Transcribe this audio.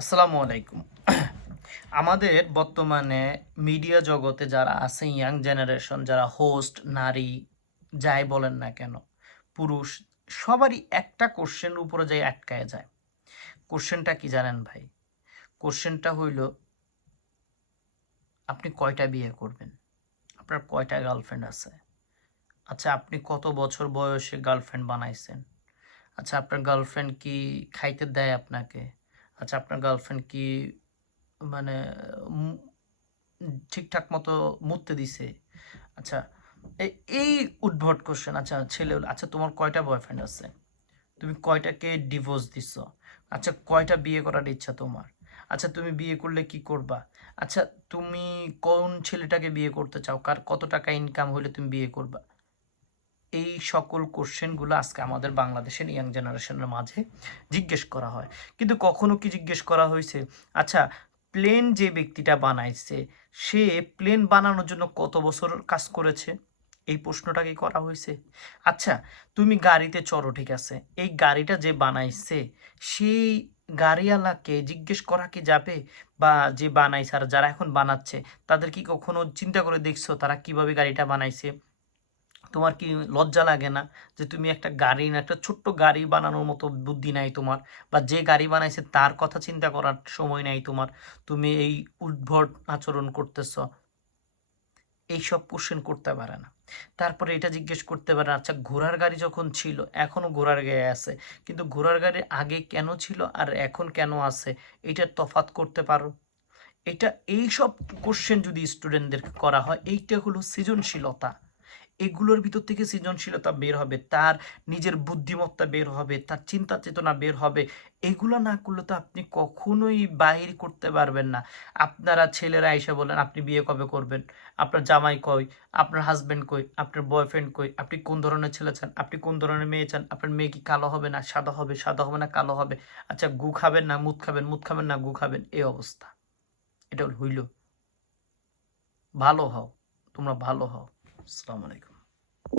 আসসালামু আলাইকুম। আমাদের বর্তমানে মিডিয়া জগতে যারা আছে ইয়াং জেনারেশন যারা হোস্ট নারী, যাই বলেন না কেন, পুরুষ, সবারই একটা কোশ্চেন উপরে যাই আটকায় যায়। কোশ্চেনটা কি জানেন ভাই? কোশ্চেনটা হইল, আপনি কয়টা বিয়ে করবেন? আপনার কয়টা গার্লফ্রেন্ড আছে? আচ্ছা আপনি কত বছর বয়সে গার্লফ্রেন্ড বানাইছেন? আচ্ছা আপনার গার্লফ্রেন্ড কি খাইতে দেয় আপনাকে? আচ্ছা আপনার গার্লফ্রেন্ড কি মানে ঠিকঠাক মতো মুততে দিছে? আচ্ছা এই উদ্ভট কোশ্চেন আচ্ছা ছেলে আচ্ছা তোমার কয়টা বয়ফ্রেন্ড আছে? তুমি কয়টাকে ডিভোর্স দিচ্ছ আচ্ছা কয়টা বিয়ে করার ইচ্ছা তোমার? আচ্ছা তুমি বিয়ে করলে কি করবা? আচ্ছা তুমি কোন ছেলেটাকে বিয়ে করতে চাও? কার, কত টাকা ইনকাম হলে তুমি বিয়ে করবা? সকল কোশ্চেনগুলো আজকে আমাদের বাংলাদেশের ইয়াং জেনারেশনের মাঝে জিজ্ঞেস করা হয়। কিন্তু কখনো কি জিজ্ঞেস করা হয়েছে? আচ্ছা প্লেন যে ব্যক্তিটা বানাইছে, সে প্লেন বানানোর জন্য কত বছর কাজ করেছে? এই প্রশ্নটা কি করা হয়েছে? আচ্ছা তুমি গাড়িতে চড়ো, ঠিক আছে? এই গাড়িটা যে বানাইছে, সেই গাড়িওয়ালাকে জিজ্ঞেস করা কি যাবে? বা যে বানাইছে আর যারা এখন বানাচ্ছে, তাদের কি কখনো চিন্তা করে দেখছ তারা কীভাবে গাড়িটা বানাইছে? তোমার কি লজ্জা লাগে না যে তুমি একটা গাড়ি না, একটা ছোট্ট গাড়ি বানানোর মতো বুদ্ধি নাই তোমার? বা যে গাড়ি বানাইছে তার কথা চিন্তা করার সময় নাই তোমার? তুমি এই উদ্ভট আচরণ করতেছ। এইসব কোশ্চেন করতে পারে না। তারপরে এটা জিজ্ঞেস করতে পারে আচ্ছা ঘোড়ার গাড়ি যখন ছিল, এখনও ঘোড়ার গাড়ি আছে। কিন্তু ঘোড়ার গাড়ি আগে কেন ছিল আর এখন কেন আছে? এটার তফাৎ করতে পারো। এটা এইসব কোশ্চেন যদি স্টুডেন্টদেরকে করা হয়, এইটা হলো সৃজনশীলতা। এগুলোর ভিতর থেকে সৃজনশীলতা বের হবে, তার নিজের বুদ্ধিমত্তা বের হবে, তার চিন্তা চেতনা বের হবে। এগুলো না করলে তো আপনি কখনোই বাহির করতে পারবেন না। আপনারা ছেলেরা এসে বলেন, আপনি বিয়ে কবে করবেন? আপনার জামাই কই? আপনার হাজব্যান্ড কই? আপনার বয়ফ্রেন্ড কই? আপনি কোন ধরনের ছেলে চান? আপনি কোন ধরনের মেয়ে চান? আপনার মেয়ে কি কালো হবে না সাদা হবে সাদা হবে না কালো হবে? আচ্ছা গু খাবেন না মুদ খাবেন? মুদ খাবেন না গু খাবেন? এই অবস্থা। এটা হইল। ভালো হও, তোমরা ভালো হও। আসসালামু আলাইকুম।